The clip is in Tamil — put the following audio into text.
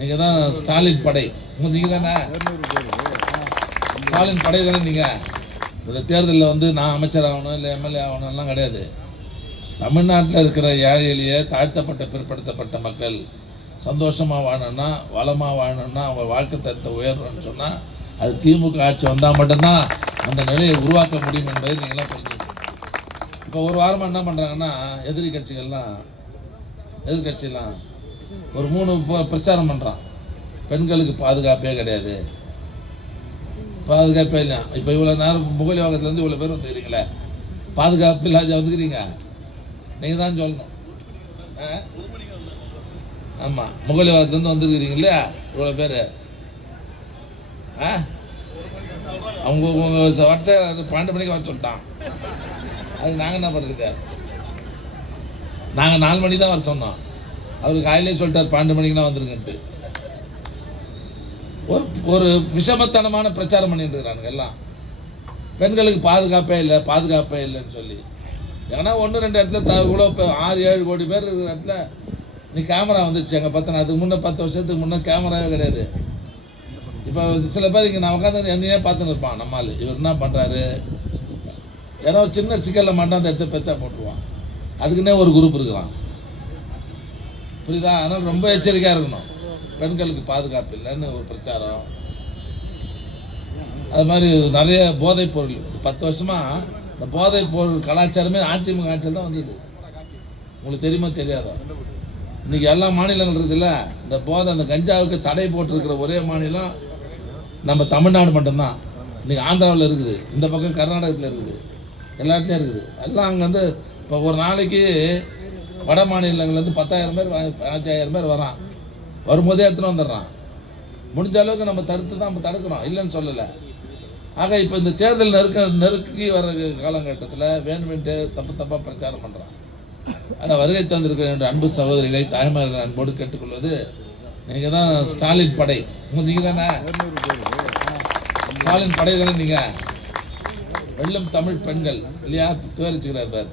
நீங்க தான் ஸ்டாலின் படை. நீங்க தானே ஸ்டாலின் படை தானே நீங்க. இந்த தேர்தலில் வந்து நான் அமைச்சர் ஆகணும் இல்லை எம்எல்ஏ ஆகணும்லாம் கிடையாது. தமிழ்நாட்டில் இருக்கிற ஏழை எளிய தாழ்த்தப்பட்ட பிற்படுத்தப்பட்ட மக்கள் சந்தோஷமாக வாழணும்னா, வளமாக வாழணும்னா, அவங்க வாழ்க்கை தரத்தை உயரணும்னு சொன்னால் அது திமுக ஆட்சி வந்தால் மட்டும்தான் அந்த நிலையை உருவாக்க முடியும் என்பதை நீங்களாம் புரிஞ்சுக்கணும். இப்போ ஒரு வாரமாக என்ன பண்ணுறாங்கன்னா எதிர்கட்சிகள்லாம் ஒரு 3 பிரச்சாரம் பண்ணுறான். பெண்களுக்கு பாதுகாப்பே கிடையாது, பாதுகாப்பே இல்லை. இப்போ இவ்வளோ நேரம் முகலிவாகத்துலேருந்து இவ்வளோ பேர் வந்துக்கிறீங்களே, பாதுகாப்பு இல்லாத வந்துக்கிறீங்க. நீங்கள் தான் சொல்லணும். ஆமாம், முகலிவாகத்துலேருந்து வந்துருக்கிறீங்க இல்லையா இவ்வளோ பேர். அவங்க வாட்ஸ்அப் 12 மணிக்கு வர சொல்லிட்டான். அதுக்கு நாங்கள் என்ன பண்ணுறது? நாங்கள் 4 மணி தான் வர சொன்னோம். அவருக்கு காலையிலே சொல்லிட்டார் 12 மணிக்கு தான் வந்துருங்கன்ட்டு. ஒரு விஷமத்தனமான பிரச்சாரம் பண்ணிட்டு இருக்கிறானுங்க எல்லாம். பெண்களுக்கு பாதுகாப்பே இல்லைன்னு சொல்லி. ஏன்னா 1-2 இடத்துல இவ்வளோ 6-7 கோடி பேர் இருக்கிற இடத்துல நீ கேமரா வந்துடுச்சு. எங்கள் பார்த்தேன் அதுக்கு முன்னே 10 வருஷத்துக்கு முன்னே கேமராவே கிடையாது. இப்போ சில பேர் இங்கே நான் உட்காந்து என்னையே பார்த்துன்னு இருப்பான். நம்மால் இவர் என்ன பண்ணுறாரு, ஏன்னா ஒரு சின்ன சிக்கலில் மட்டும் அந்த இடத்த பெச்சா போட்டுருவான். அதுக்குன்னே ஒரு குரூப் இருக்கிறான், புரியுதா? அதனால் ரொம்ப எச்சரிக்கையாக இருக்கணும். பெண்களுக்கு பாதுகாப்பு இல்லைன்னு ஒரு பிரச்சாரம். அது மாதிரி நிறைய போதைப் பொருள் 10 வருஷமாக இந்த போதைப் பொருள் கலாச்சாரமே அதிமுக ஆட்சியில் தான் வந்தது. உங்களுக்கு தெரியுமா தெரியாதோ? இன்றைக்கி எல்லா மாநிலங்கள் இருக்குதுல்ல, இந்த போதை அந்த கஞ்சாவுக்கு தடை போட்டிருக்கிற ஒரே மாநிலம் நம்ம தமிழ்நாடு மட்டும்தான். இன்றைக்கி ஆந்திராவில் இருக்குது, இந்த பக்கம் கர்நாடகத்தில் இருக்குது, எல்லா இடத்துலையும் இருக்குது. எல்லாம் அங்கே வந்து இப்போ ஒரு நாளைக்கு வட மாநிலங்கள்லேருந்து 10,000 பேர் 5,000 பேர் வரான். வரும்போதே எடுத்துகிட்டு வந்துடுறான். முடிஞ்ச அளவுக்கு நம்ம தடுக்கிறோம், இல்லைன்னு சொல்லலை. ஆக இப்போ இந்த தேர்தல் நெருக்கி வர காலகட்டத்தில் வேணுமென்ட்டு தப்பாக பிரச்சாரம் பண்ணுறான். ஆனால் வருகை தந்திருக்கிற என்னுடைய அன்பு சகோதரிகளை தாய்மார்கள் அன்போடு கேட்டுக்கொள்வது, நீங்கள் தான் ஸ்டாலின் படை. நீங்கள் தானே ஸ்டாலின் படை தானே நீங்கள். வெல்லும் தமிழ் பெண்கள் இல்லையா? துவரிச்சுக்கிறார் பேர்.